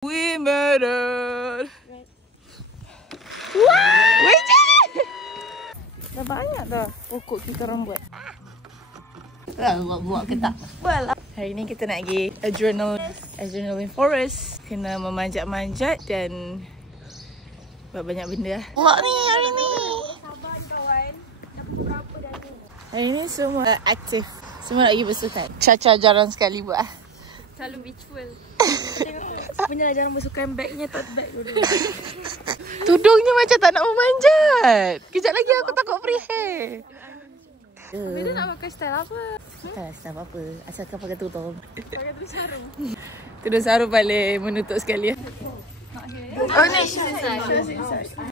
We made it. Wow! Dah banyak dah pokok kita orang buat. Buat ke tak? Well, hari ni kita nak pergi adrenaline forest. Kena memanjat-manjat dan buat banyak benda lah. Buat ni hari ni. Sabar kawan. Dah pukul berapa dah ni? Hari ni semua aktif. Semua nak pergi bersukan. Caca jarang sekali buat. Selalu beachful. Sebenarnya jarang bersukan, bagnya tote bag dulu. Tudungnya macam tak nak memanjat. Kejap lagi aku takut free hair. Bila nak pakai style apa? Tak apa-apa. Asalkan pakai tudung. Pakai tudung sarung. Tudung sarung paling menutup sekali. Oh ni.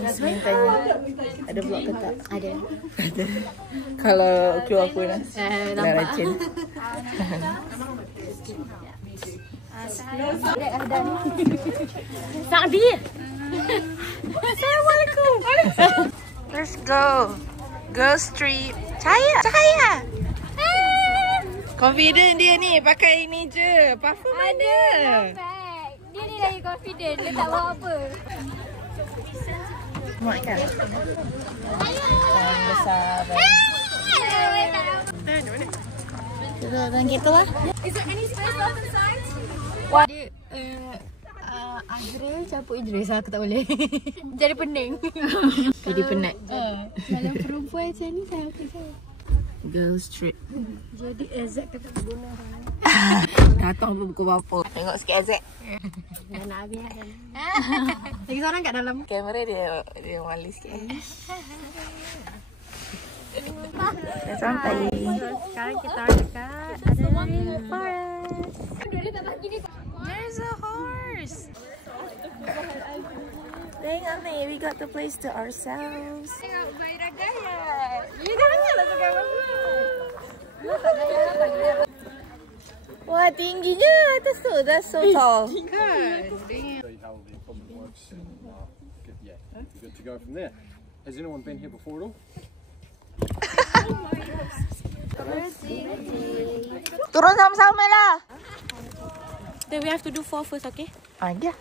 Yasmin tanya, ada vlog ke tak? Ada. Kalau keluar pun lah. Dah rajin. Sa'di. Assalamualaikum. Let's go. Girl Street. Cahaya. Confident dia ni. Pakai ni je. Parfum mana? Dia ni lagi confident. Dia tak bawa apa. Mak kan? Besar. Duduk dalam kereta lah. Is there any space left inside? Dia Azril campur Idris. Aku tak boleh. Jadi pening. Jadi penat. Kalau perempuan macam ni saya Girl Street. Jadi Azak kata guna. Datang pun pukul berapa. Tengok sikit Azek. Dah nak habis dah. Lagi seorang kat dalam. Kamera dia malu sikit. Dah sampai. Sekarang kita dekat Adrenaline Forest. There's a horse. Tengok ni, we got the place to ourselves. Tengok Zaira gaya. Dia janganlah suka bagus. Wah, tingginya atas tu. That's so tall. Kan? Show you how the equipment works and you're good to go from there. Has anyone been here before at all? Turun sama-sama lah. Then we have to do 4 first, okay? Dia.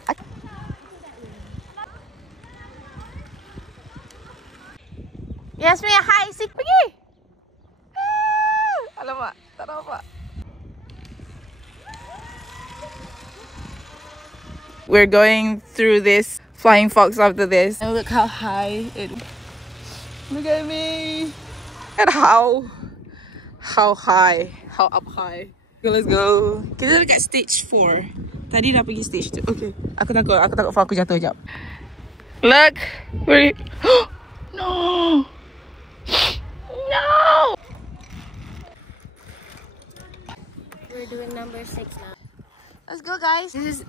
Yasmin, hi. Sik pergi. Alamak, tak nampak. We're going through this flying fox after this. And look how high it is. Look at me. And how high. How up high. Okay, let's go. Kita dekat stage 4. Tadi dah pergi stage 2. Okay. Aku takut fall aku jatuh sekejap. Look. No. No. We're doing number 6 now. Let's go, guys. This is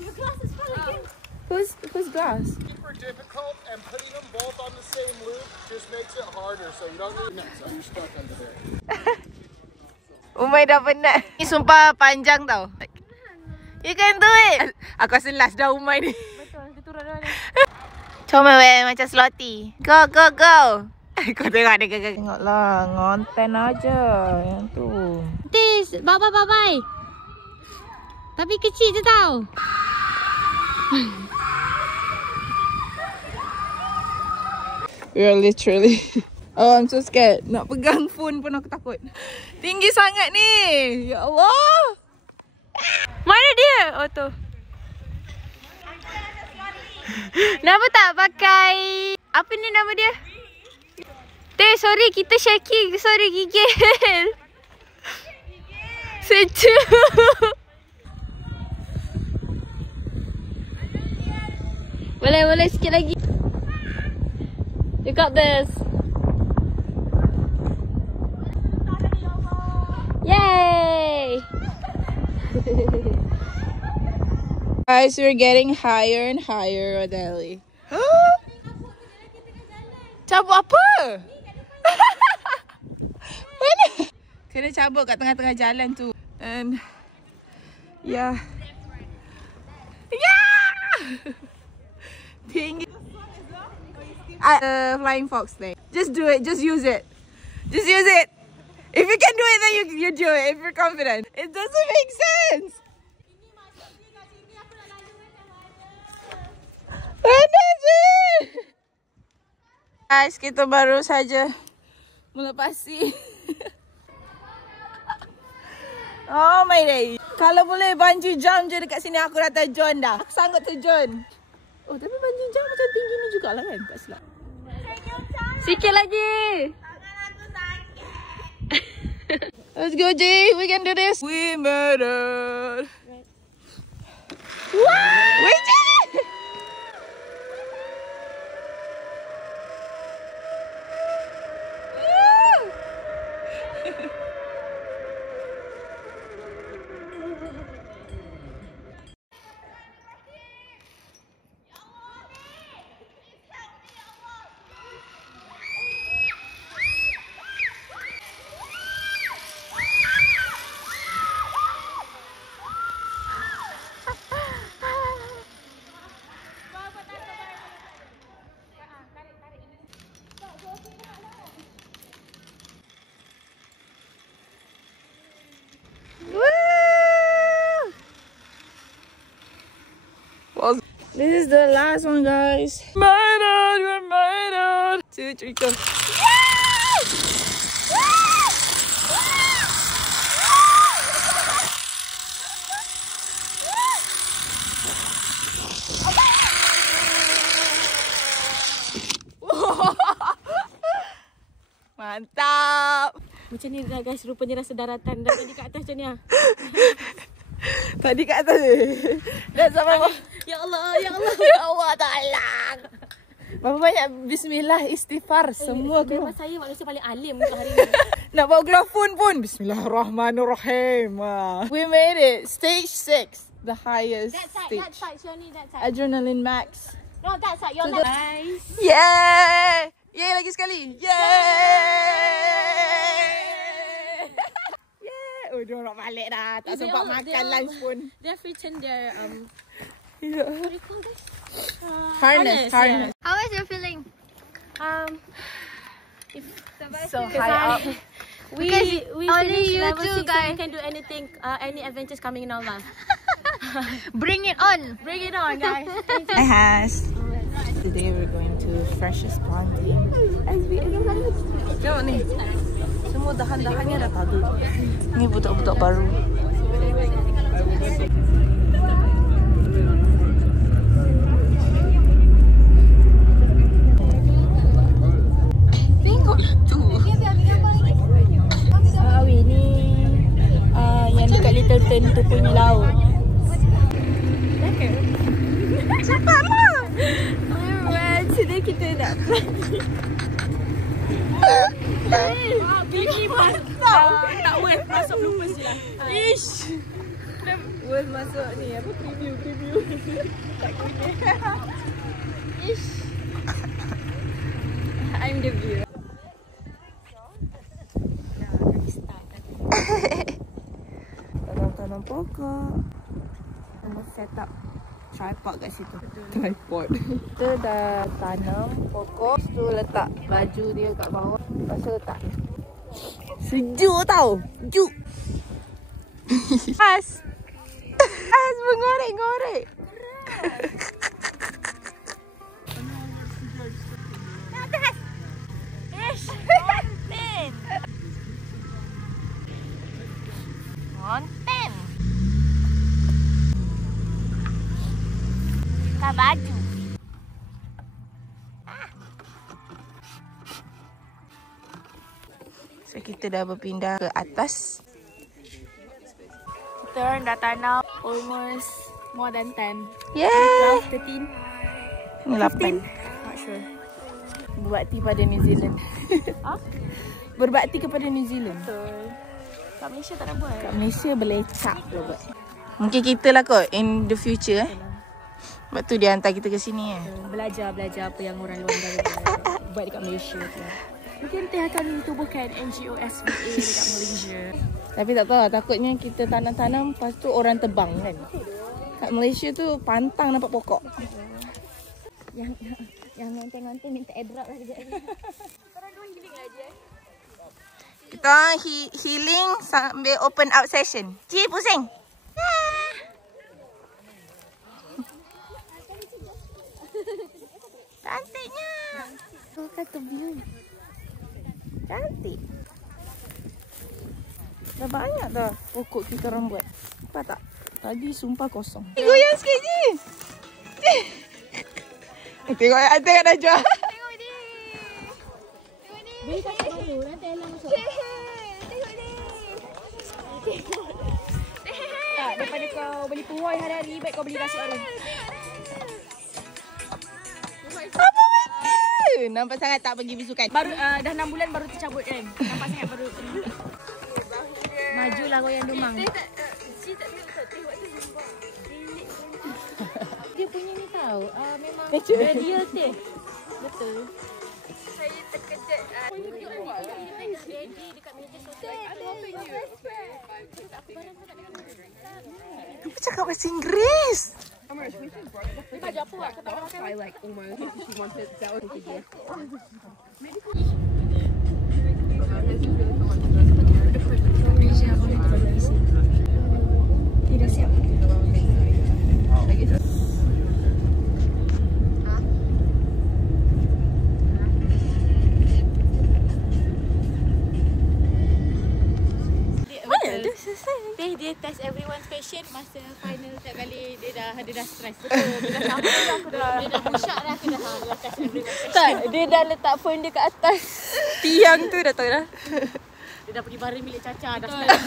Your glass is full again. whose glass? Super difficult, and putting them both on the same loop just makes it harder. So you don't need so you're stuck under there. Umay dah penat. Ni sumpah panjang tau. You can do it. Aku rasa last dah Umay ni. Betul, kita turun dah ni. Comel macam Slotty. Go. Kau tengok dia gagal. Tengoklah, ngonten aja yang tu. Tis, bye-bye. Tapi kecil je tau. We are literally... Oh, I'm so scared. Nak pegang phone pun aku takut. Tinggi sangat ni. Ya Allah. Mana dia? Oh tu. Kenapa tak pakai... Apa ni nama dia? Teh, sorry kita shaking. Sorry, gigil. Secu. Boleh sikit lagi. You got this. Yay! Guys, we're getting higher and higher, Adeli. Cabut apa? Mana? Kena cabut kat tengah-tengah jalan tu. And yeah. Tinggi. Flying fox thing. Just do it. Just use it. Just use it. If you can do it, then you do it. If you're confident. It doesn't make sense. guys, kita baru saja melepasi. Oh my day. Kalau boleh bungee jump je dekat sini, aku dah terjun dah. Aku sanggup terjun. Oh, tapi bungee jump macam tinggi ni jugalah kan? Tak silap. Sikit lagi. Let's go, G. We can do this. We made it. Wow! Wait, G! This is the last one, guys. Made it! We made it! 2, 3, go. Mantap! Macam ni guys, rupanya rasa daratan. Dah tadi kat atas macam ni lah. Tadi kat atas je. Dah sampai bawah. Ya Allah, ya Allah. Ya Allah, tolong. Berapa banyak bismillah, istighfar, semua keluar. Memang saya manusia paling alim untuk hari ni. Nak bawa glafun pun. Bismillahirrahmanirrahim. We made it. Stage 6. The highest stage. That side, Shoni, that side. Adrenaline max. No, that side, your left. Nice. Yay! Yay lagi sekali. Yay! Yay! Oh, dia orang balik dah. Tak sempat makan lunch pun. They're reaching their Yeah. what do you call this? Harness. Yeah. How is your feeling? So high up. We only finished you level two 6, so guys. we can do anything, any adventures coming in our life. Bring it on. Bring it on, guys. Hi, Hash. Today we're going to Freshest Planting. Tengok ni. Semua dahan-dahannya dah tak ada. Ni budak-budak baru. Tengok itu. Ini yang dekat Littleton tu punya laut. Cepatlah. Alright, sini kita nak. Pilih tak worth masuk bloopers je lah. Ish. Worth masuk ni apa preview. Tak kena. Ish. I'm the viewer. Tanam pokok. Kita set up tripod kat situ. Tripod. Kita dah tanam pokok, lepas tu letak baju dia kat bawah. Lepas tu letak. Sejuk tau. Sejuk. As mengorek-ngorek. Konten. Buka baju. So kita dah berpindah ke atas. Kita orang dah tanam almost more than 10. Yay! 13. Ni 8. Not sure. Berbakti pada New Zealand. Berbakti kepada New Zealand. Betul. Kat Malaysia tak nak buat. Kat Malaysia belecak lah buat. Mungkin kita lah kot in the future Sebab tu dia hantar kita ke sini Belajar apa yang orang luar negara buat dekat Malaysia tu. Mungkin dia akan tubuhkan NGO SVA dekat Malaysia. Tapi tak tahu lah, takutnya kita tanam-tanam lepas tu orang tebang kan. Kat Malaysia tu pantang nampak pokok. Yang ngonten-ngonten minta airdrop lah sekejap. Kita healing sambil open out session. Cik pusing. Cantiknya. view. Cantik. Dah banyak dah pokok kita orang buat. Nampak tak? Tadi sumpah kosong. Goyang sikit je. Tengok dah jual. Beli kasut baru, nanti Ella masuk. Tak, daripada kau beli puai hari-hari, baik kau beli kasut baru. Apa benda? Nampak sangat tak pergi bisukan. Baru dah 6 bulan baru tercabut kan. Nampak sangat baru. Majulah goyang dumang. Dia punya ni tahu, memang real teh. Betul. Saya terkejut. Dia cakap bahasa Inggeris. Tidak siap. Dia test everyone's passion masa final setiap kali dia dah stress. Dia dah sama aku dia dah push up dah aku dah test everyone's passion. Tak, dia dah letak phone dia kat atas tiang tu dah tahu dah. Dia dah pergi baring milik Caca dah stress.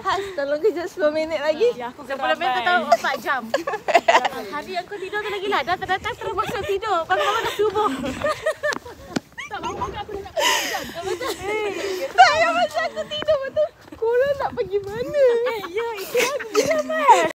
Has, tolong kejap 10 minit lagi. Ya, aku sebelum itu tahu 4 jam. Hari yang kau tidur tu lagi lah. Datang terus masuk tidur. Bangun-bangun dah subuh. Tak bangun aku dah nak pergi jam. Tak, yang masa aku tidur betul. Korang nak pergi mana